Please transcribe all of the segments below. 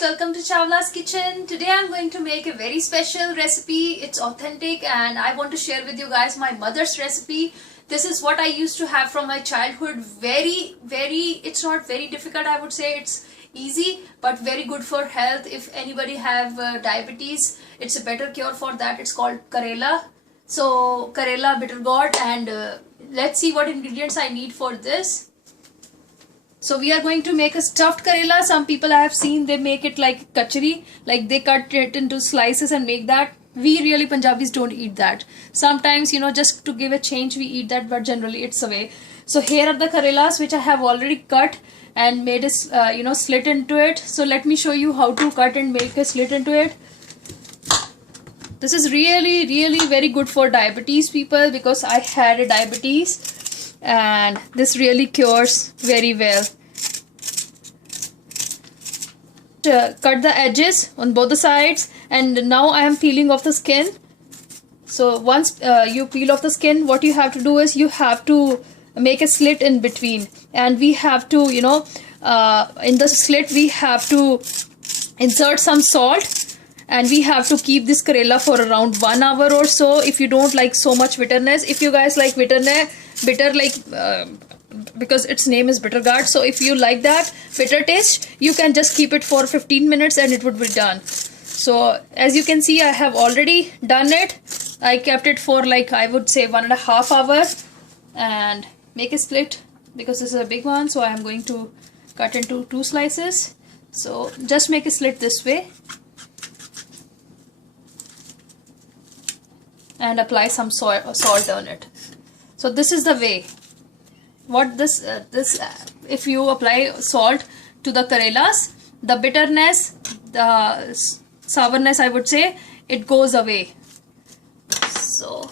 Welcome to Chawla's Kitchen. Today I'm going to make a very special recipe. It's authentic and I want to share with you guys my mother's recipe. This is what I used to have from my childhood. It's not very difficult, I would say. It's easy but very good for health. If anybody have diabetes, it's a better cure for that. It's called Karela. So Karela bitter gourd, and let's see what ingredients I need for this. So we are going to make a stuffed Karela. Some people I have seen, they make it like kachari, like they cut it into slices and make that. We really Punjabis don't eat that. Sometimes, just to give a change we eat that, but generally it's a way. So here are the Karelas which I have already cut and made a slit into it. So let me show you how to cut and make a slit into it. This is really very good for diabetes people, because I had a diabetes and this really cures very well. Cut the edges on both the sides, and now I am peeling off the skin. So once you peel off the skin, what you have to do is you have to make a slit in between, and we have to in the slit we have to insert some salt, and we have to keep this Karela for around 1 hour or so. If you don't like so much bitterness, if you guys like bitter because its name is bitter gourd, so if you like that bitter taste, you can just keep it for 15 minutes and it would be done. So as you can see, I have already done it. I kept it for I would say 1.5 hours, and make a split because this is a big one, so I am going to cut into 2 slices. So just make a slit this way and apply some salt on it. So this is the way. What if you apply salt to the Karelas, the bitterness, the sourness, I would say, it goes away. So,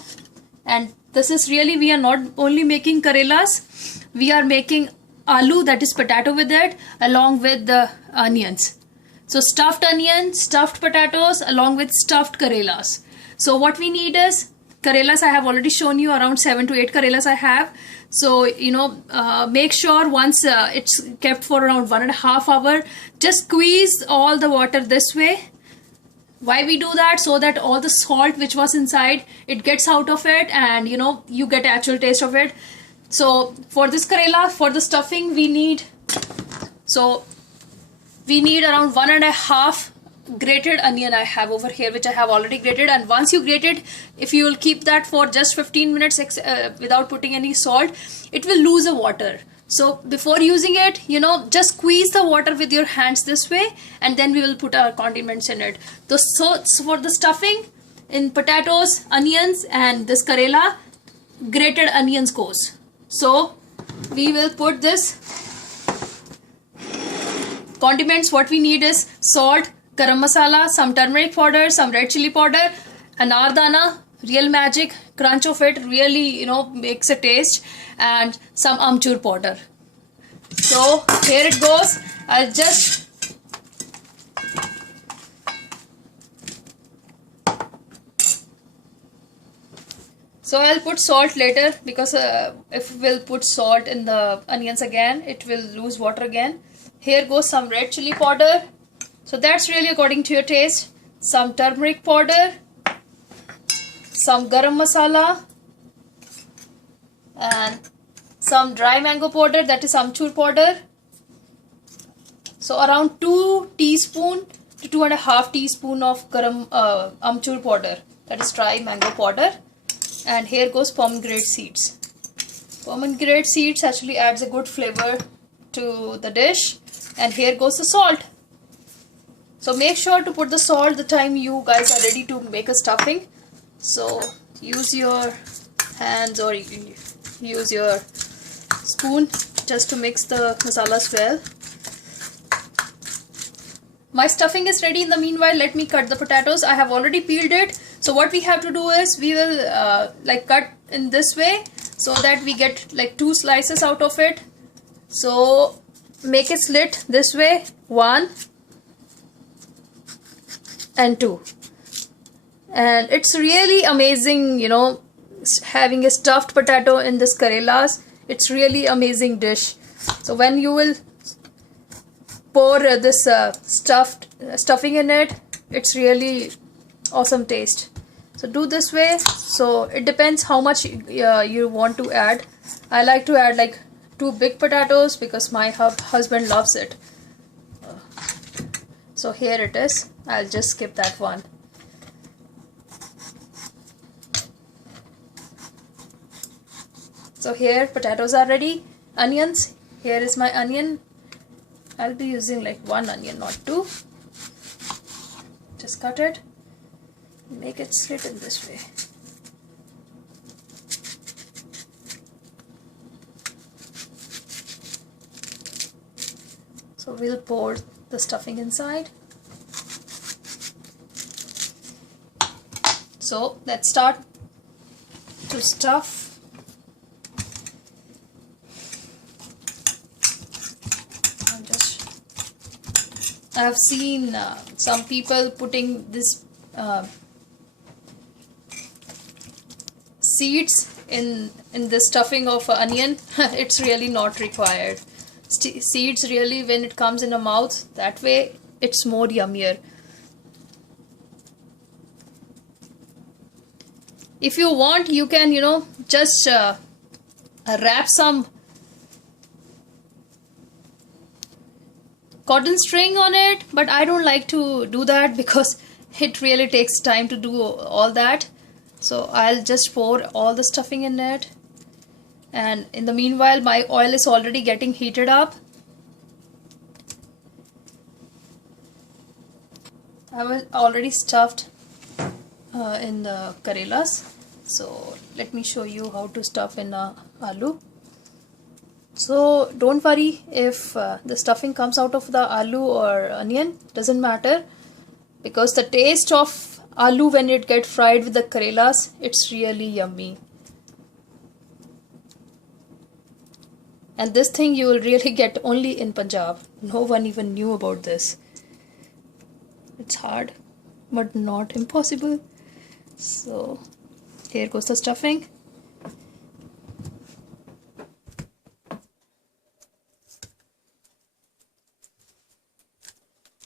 and this is really, we are not only making Karelas, we are making aloo, that is potato, with it along with the onions. So stuffed onions, stuffed potatoes along with stuffed Karelas. So what we need is Karelas. I have already shown you around 7 to 8 Karelas I have. So make sure once it's kept for around 1.5 hours, just squeeze all the water this way. Why we do that? So that all the salt which was inside, it gets out of it, and you get actual taste of it. So for this Karela, for the stuffing, we need around 1.5 grated onion I have over here, which I have already grated. And once you grate it, if you will keep that for just 15 minutes without putting any salt, it will lose the water. So before using it, just squeeze the water with your hands this way, and then we will put our condiments in it. So for the stuffing, in potatoes, onions and this Karela, grated onions goes. So we will put this condiments. What we need is salt, garam masala, some turmeric powder, some red chili powder, anardana, real magic, crunch of it really makes a taste, and some amchur powder. So here it goes. I'll just I'll put salt later, because if we'll put salt in the onions again, it will lose water again. Here goes some red chili powder. So that's really according to your taste. Some turmeric powder, some garam masala, and some dry mango powder, that is amchur powder. So around 2 teaspoon to 2.5 teaspoon of amchur powder, that is dry mango powder. And here goes pomegranate seeds. Pomegranate seeds actually adds a good flavor to the dish. And here goes the salt. So make sure to put the salt the time you guys are ready to make a stuffing. So use your hands or use your spoon just to mix the masalas well. My stuffing is ready. In the meanwhile, let me cut the potatoes. I have already peeled it. So what we have to do is we will cut in this way, so that we get 2 slices out of it. So make a slit this way, 1 and 2, and it's really amazing having a stuffed potato in this Karelas. It's really amazing dish. So when you will pour this stuffing in it, it's really awesome taste. So do this way. So it depends how much you want to add. I like to add like 2 big potatoes because my husband loves it. So here it is. I'll just skip that one. So here potatoes are ready. Onions. Here is my onion. I'll be using like 1 onion, not 2. Just cut it. Make it slit in this way. So we'll pour the stuffing inside. So let's start to stuff. I've seen some people putting this seeds in the stuffing of onion. It's really not required. Seeds really, when it comes in a mouth, that way it's more yummier. If you want, you can, you know, just wrap some cotton string on it, but I don't like to do that because it really takes time to do all that. So I'll just pour all the stuffing in it, and in the meanwhile my oil is already getting heated up. I was already stuffed in the Karelas. So let me show you how to stuff in aloo. So don't worry if the stuffing comes out of the aloo or onion, doesn't matter, because the taste of aloo when it gets fried with the Karelas, it's really yummy. And this thing you will really get only in Punjab. No one even knew about this. It's hard, but not impossible. So here goes the stuffing.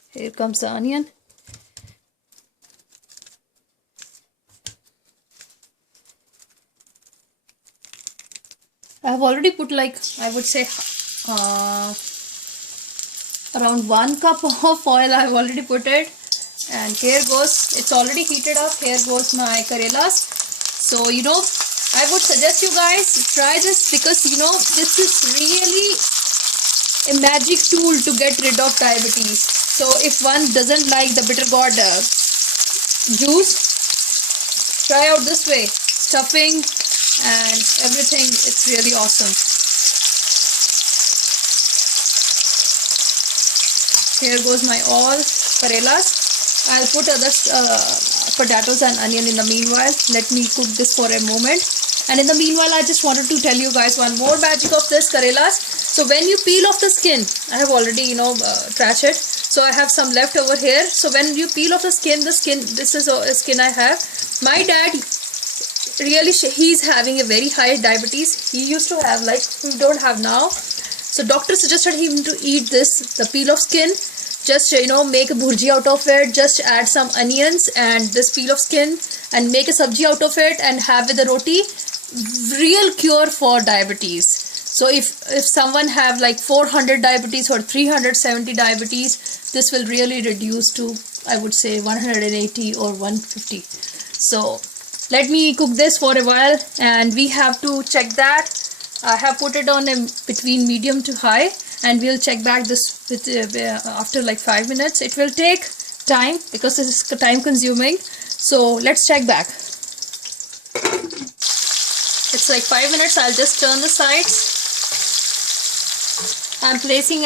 Here comes the onion. I have already put, like, I would say around 1 cup of oil. I have already put it, and here goes, it's already heated up. Here goes my Karelas. So, you know, I would suggest you guys try this, because, you know, this is really a magic tool to get rid of diabetes. So if one doesn't like the bitter gourd juice, try out this way. Stuffing and everything, it's really awesome. Here goes my all Karelas. I'll put other potatoes and onion in the meanwhile. Let me cook this for a moment. And in the meanwhile, I just wanted to tell you guys one more magic of this Karelas. So when you peel off the skin, I have already, you know, trashed it. So I have some left over here. So when you peel off the skin, this is a skin I have. My dad, really, he's having a very high diabetes. He used to have, like, we don't have now. So doctor suggested him to eat this, the peel off skin. Just, you know, make a bhurji out of it. Just add some onions and this peel of skin and make a sabji out of it and have with the roti. Real cure for diabetes. So if someone have like 400 diabetes or 370 diabetes, this will really reduce to, I would say, 180 or 150. So let me cook this for a while, and we have to check that. I have put it on between medium to high, and we'll check back this with after like 5 minutes. It will take time because this is time consuming. So let's check back. It's like 5 minutes. I'll just turn the sides. I'm placing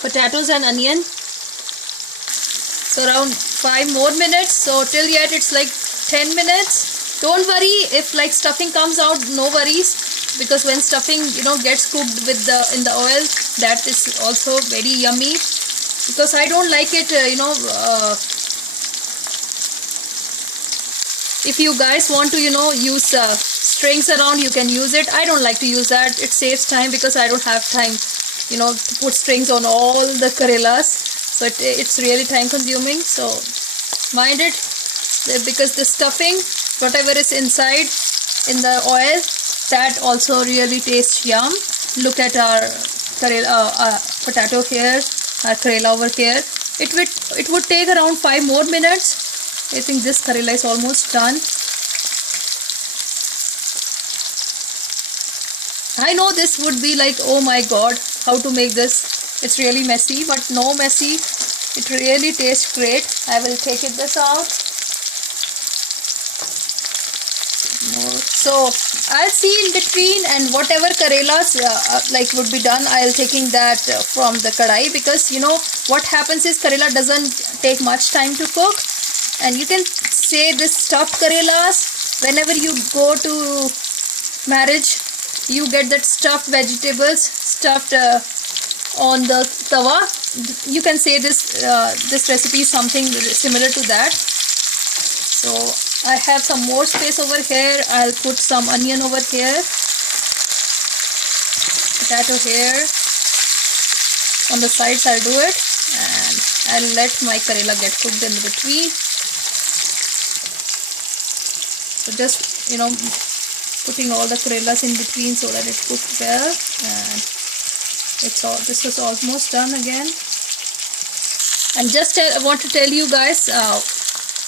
potatoes and onion. So around 5 more minutes. So till yet it's like 10 minutes. Don't worry if like stuffing comes out, no worries, because when stuffing, you know, gets cooked with in the oil, that is also very yummy. Because I don't like it, you know, if you guys want to, you know, use strings around, you can use it. I don't like to use that. It saves time because I don't have time to put strings on all the Karelas. So it's really time consuming. So mind it, because the stuffing, whatever is inside in the oil, that also really tastes yum. Look at our potato here, our Karela over here. It would take around 5 more minutes. I think this Karela is almost done. I know this would be like, oh my god, how to make this? It's really messy, but no messy. It really tastes great. I will take this out. So I'll see in between, and whatever Karelas would be done, I'll taking that from the kadai, because what happens is Karela doesn't take much time to cook, and you can say this stuffed Karelas, whenever you go to marriage, you get that stuffed vegetables stuffed on the tawa. You can say this recipe is something similar to that. So I have some more space over here. I'll put some onion over here, potato here. On the sides I'll do it, and I'll let my Karela get cooked in between. So just putting all the Karelas in between so that it cooks well, and this is almost done again. And just I want to tell you guys,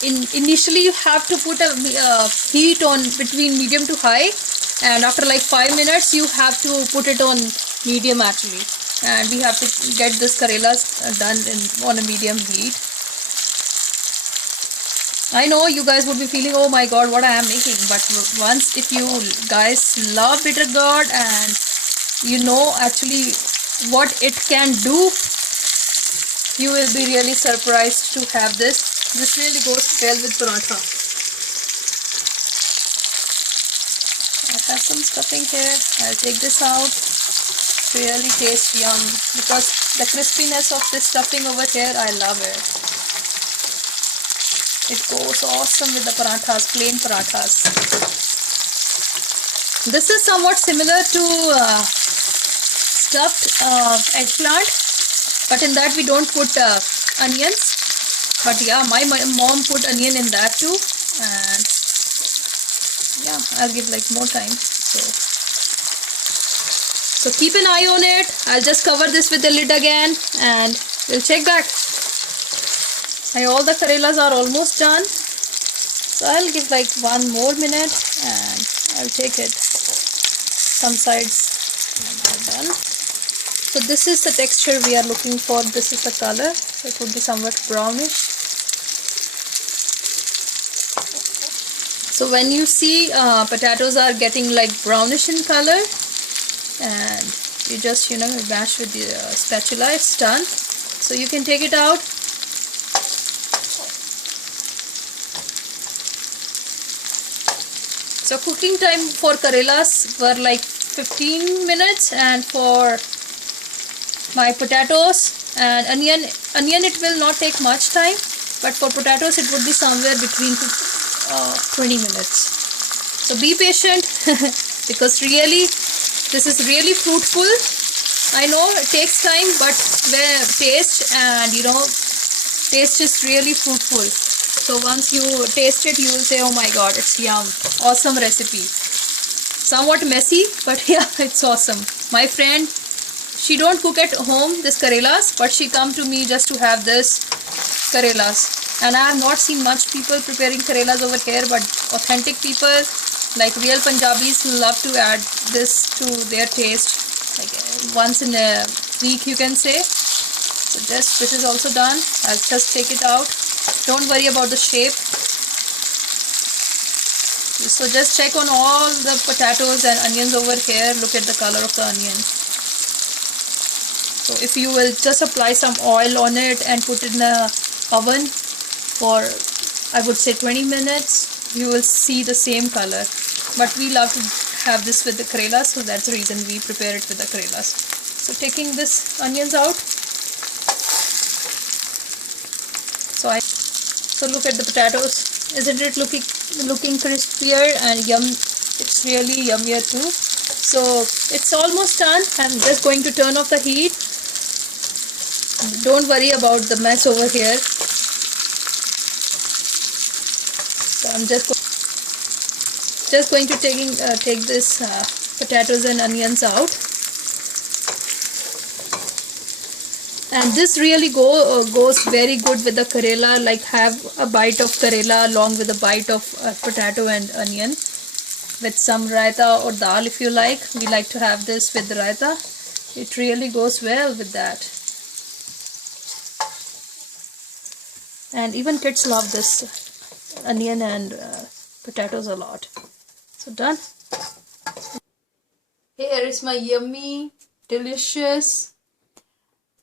initially you have to put a heat on between medium to high, and after like 5 minutes you have to put it on medium actually, and we have to get this Karelas done on a medium heat. I know you guys would be feeling, oh my god, what I am making, but once if you guys love bitter gourd and actually what it can do, you will be really surprised to have this. This really goes well with paratha. I have some stuffing here. I'll take this out. Really tastes yum, because the crispiness of this stuffing over here, I love it. It goes awesome with the parathas, plain parathas. This is somewhat similar to stuffed eggplant, but in that we don't put onions. But yeah, my mom put onion in that too, and yeah, I'll give like more time. So keep an eye on it. I'll just cover this with the lid again, and we'll check back. All the Karelas are almost done, so I'll give like 1 more minute, and I'll take it. Some sides are done. So this is the texture we are looking for. This is the color. So it would be somewhat brownish. So when you see potatoes are getting like brownish in color, and you just mash with the spatula, it's done. So you can take it out. So cooking time for Karelas were like 15 minutes, and for my potatoes and onion it will not take much time, but for potatoes it would be somewhere between 20 minutes. So be patient because really this is really fruitful. I know it takes time, but the taste and taste is really fruitful. So once you taste it, you will say, oh my god, it's yum. Awesome recipe. Somewhat messy, but yeah, it's awesome. My friend, she don't cook at home this Karelas, but she come to me just to have this Karelas. And I have not seen much people preparing Karelas over here, but authentic people like real Punjabis love to add this to their taste, like once in a week you can say. So this is also done. I'll just take it out. Don't worry about the shape. So just check on all the potatoes and onions over here. Look at the color of the onion. So if you will just apply some oil on it and put it in the oven for, I would say, 20 minutes, you will see the same color. But we love to have this with the Karelas, so that's the reason we prepare it with the Karelas. So taking this onions out. So look at the potatoes. Isn't it looking crispier and yum? It's really yummier too. So it's almost done. I'm just going to turn off the heat. Don't worry about the mess over here. So I'm just going to take this potatoes and onions out. And this really goes very good with the Karela, like have a bite of Karela along with a bite of potato and onion with some raita or dal if you like. We like to have this with the raita. It really goes well with that. And even kids love this onion and potatoes a lot. So done. Here is my yummy, delicious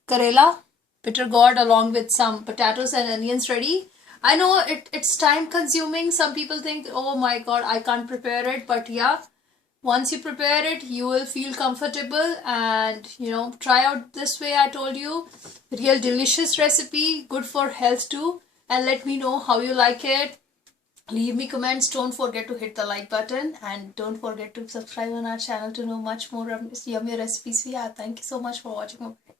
Karela bitter gourd along with some potatoes and onions ready. I know it's time consuming. Some people think, oh my god, I can't prepare it. But yeah, once you prepare it, you will feel comfortable and try out this way I told you. Real delicious recipe, good for health too. And let me know how you like it. Leave me comments. Don't forget to hit the like button and don't forget to subscribe on our channel to know much more yummy recipes we have. Thank you so much for watching.